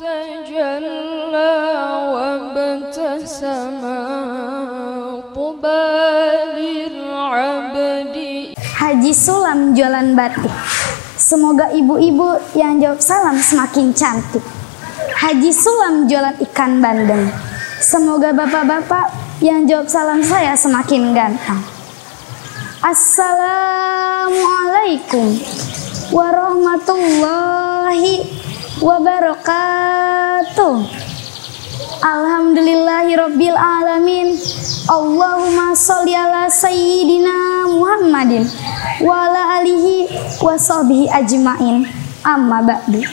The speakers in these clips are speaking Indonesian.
تجلى وابتسم طوبى للعبد. Haji Sulam jualan batik. Semoga ibu-ibu yang jawab salam semakin cantik. Haji Sulam jualan ikan bandeng. Semoga bapak-bapak yang jawab salam saya semakin ganteng. Assalamualaikum warahmatullahi wabarakatuh. Alhamdulillahirabbil alamin. Allahumma sholli ala sayyidina Muhammadin wa ala alihi wa sahbihi ajmain. Amma ba'du.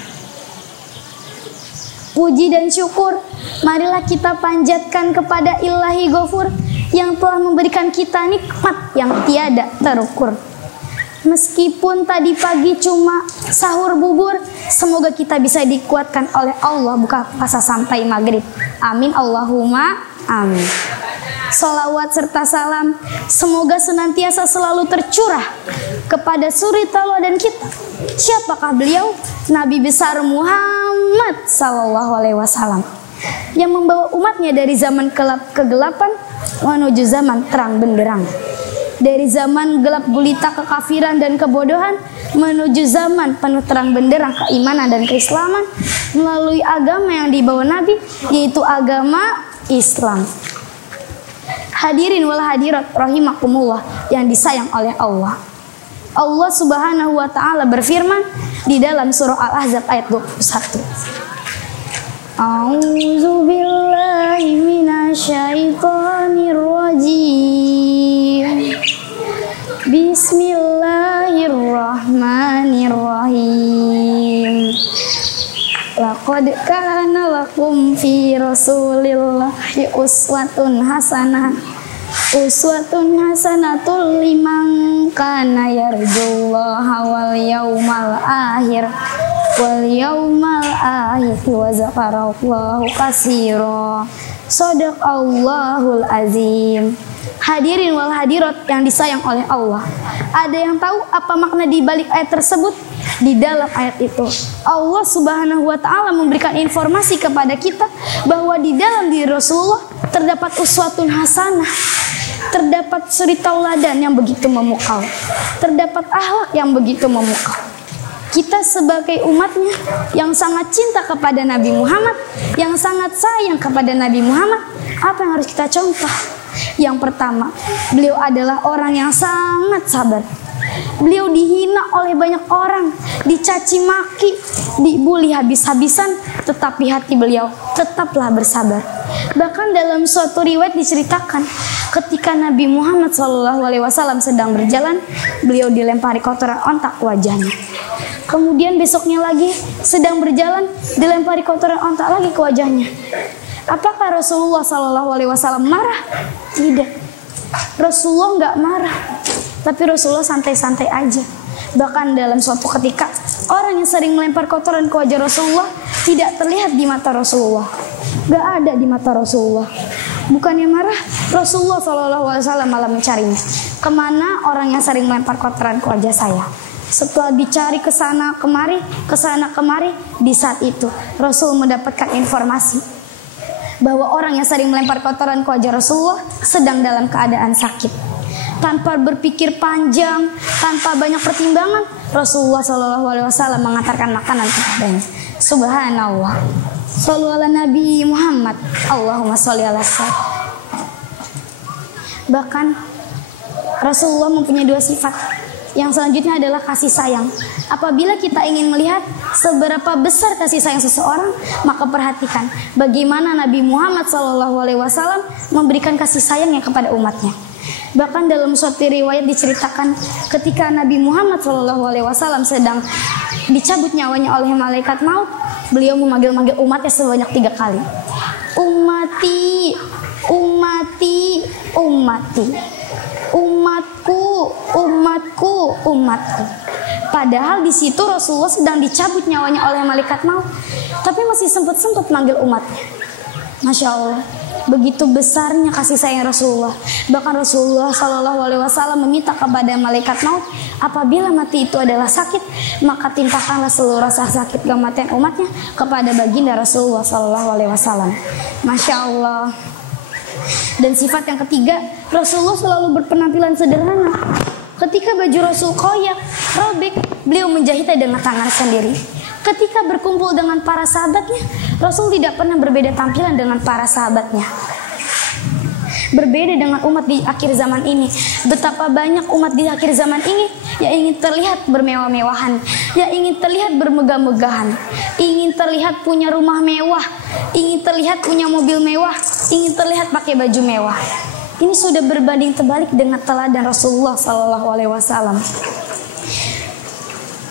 Puji dan syukur marilah kita panjatkan kepada Ilahi Ghafur yang telah memberikan kita nikmat yang tiada terukur. Meskipun tadi pagi cuma sahur bubur, semoga kita bisa dikuatkan oleh Allah buka puasa sampai maghrib. Amin Allahumma amin. Salawat serta salam semoga senantiasa selalu tercurah kepada suri tauladan kita. Siapakah beliau? Nabi besar Muhammad sallallahu alaihi wasallam yang membawa umatnya dari zaman kegelapan menuju zaman terang benderang. Dari zaman gelap gulita kekafiran dan kebodohan menuju zaman penuh terang benderang keimanan dan keislaman melalui agama yang dibawa Nabi, yaitu agama Islam. Hadirin wal hadirat rahimakumullah yang disayang oleh Allah. Allah Subhanahu wa taala berfirman di dalam surah Al-Ahzab ayat 21. A'udzu billahi minasyaitonir rajim. Bismillahirrahmanirrahim. Laqad kana lakum fi Rasulillahi uswatun hasanah. Uswatun hasanatul liman kana yarjullaha wal yaumal akhir. Wal yaumal akhir wa zakarallahu katsira. Shadaqallahul azim. Hadirin wal hadirat yang disayang oleh Allah. Ada yang tahu apa makna di balik ayat tersebut? Di dalam ayat itu Allah Subhanahu wa taala memberikan informasi kepada kita bahwa di dalam diri Rasulullah terdapat uswatun hasanah. Terdapat suri tauladan yang begitu memukau. Terdapat akhlak yang begitu memukau. Kita sebagai umatnya yang sangat cinta kepada Nabi Muhammad, yang sangat sayang kepada Nabi Muhammad, apa yang harus kita contoh? Yang pertama, beliau adalah orang yang sangat sabar. Beliau dihina oleh banyak orang, dicaci maki, dibully habis-habisan, tetapi hati beliau tetaplah bersabar. Bahkan dalam suatu riwayat diceritakan, ketika Nabi Muhammad SAW sedang berjalan, beliau dilempari kotoran onta ke wajahnya. Kemudian besoknya lagi sedang berjalan, dilempari kotoran onta lagi ke wajahnya. Apakah Rasulullah SAW marah? Tidak. Rasulullah nggak marah, tapi Rasulullah santai-santai aja. Bahkan dalam suatu ketika, orang yang sering melempar kotoran ke wajah Rasulullah tidak terlihat di mata Rasulullah. Nggak ada di mata Rasulullah. Bukannya marah, Rasulullah SAW malah mencarinya. Kemana orang yang sering melempar kotoran ke wajah saya? Setelah dicari ke sana kemari, di saat itu Rasul mendapatkan informasi bahwa orang yang sering melempar kotoran ke wajah Rasulullah sedang dalam keadaan sakit. Tanpa berpikir panjang, tanpa banyak pertimbangan, Rasulullah SAW mengantarkan makanan kepadanya. Subhanallah. Shallu ala Nabi Muhammad. Allahumma sholli ala sayyidina. Bahkan Rasulullah mempunyai dua sifat. Yang selanjutnya adalah kasih sayang. Apabila kita ingin melihat seberapa besar kasih sayang seseorang, maka perhatikan bagaimana Nabi Muhammad SAW memberikan kasih sayangnya kepada umatnya. Bahkan dalam suatu riwayat diceritakan ketika Nabi Muhammad SAW sedang dicabut nyawanya oleh malaikat maut, beliau memanggil-manggil umatnya sebanyak 3 kali. Ummati, ummati, ummati. Umatku, umatku, umatku. Padahal di situ Rasulullah sedang dicabut nyawanya oleh malaikat maut, tapi masih sempat-sempat manggil umatnya. Masya Allah. begitu besarnya kasih sayang Rasulullah. Bahkan Rasulullah Shallallahu Alaihi Wasallam meminta kepada malaikat maut, apabila mati itu adalah sakit, maka timpakanlah seluruh rasa sakit kematian umatnya kepada baginda Rasulullah Shallallahu Alaihi Wasallam. Masya Allah. Dan sifat yang ketiga, Rasulullah selalu berpenampilan sederhana. Ketika baju Rasul koyak, robek, beliau menjahitnya dengan tangan sendiri. Ketika berkumpul dengan para sahabatnya, Rasul tidak pernah berbeda tampilan dengan para sahabatnya. Berbeda dengan umat di akhir zaman ini. Betapa banyak umat di akhir zaman ini yang ingin terlihat bermewah-mewahan, yang ingin terlihat bermegah-megahan, ingin terlihat punya rumah mewah, ingin terlihat punya mobil mewah, ingin terlihat pakai baju mewah. Ini sudah berbanding terbalik dengan teladan Rasulullah Sallallahu Alaihi Wasallam.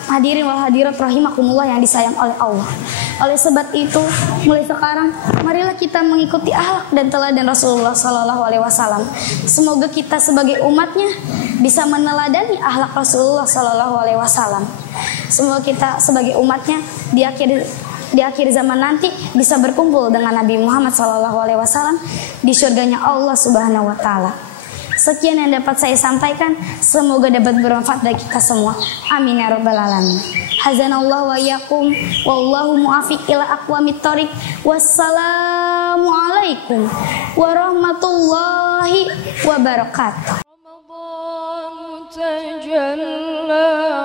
Hadirin wal hadirat rahimakumullah yang disayang oleh Allah. Oleh sebab itu, mulai sekarang marilah kita mengikuti akhlak dan teladan Rasulullah Sallallahu Alaihi Wasallam. Semoga kita sebagai umatnya bisa meneladani akhlak Rasulullah Sallallahu Alaihi Wasallam. Semoga kita sebagai umatnya di akhir zaman nanti bisa berkumpul dengan Nabi Muhammad Sallallahu Alaihi Wasallam di surganya Allah Subhanahu Wa Taala. Sekian yang dapat saya sampaikan, semoga dapat bermanfaat bagi kita semua. Amin ya rabbal alamin. Hazanallahu wa iyyakum, wallahu muwaffiq ila aqwamit thoriq. Wassalamu alaikum warahmatullahi wabarakatuh. رمضان تجلى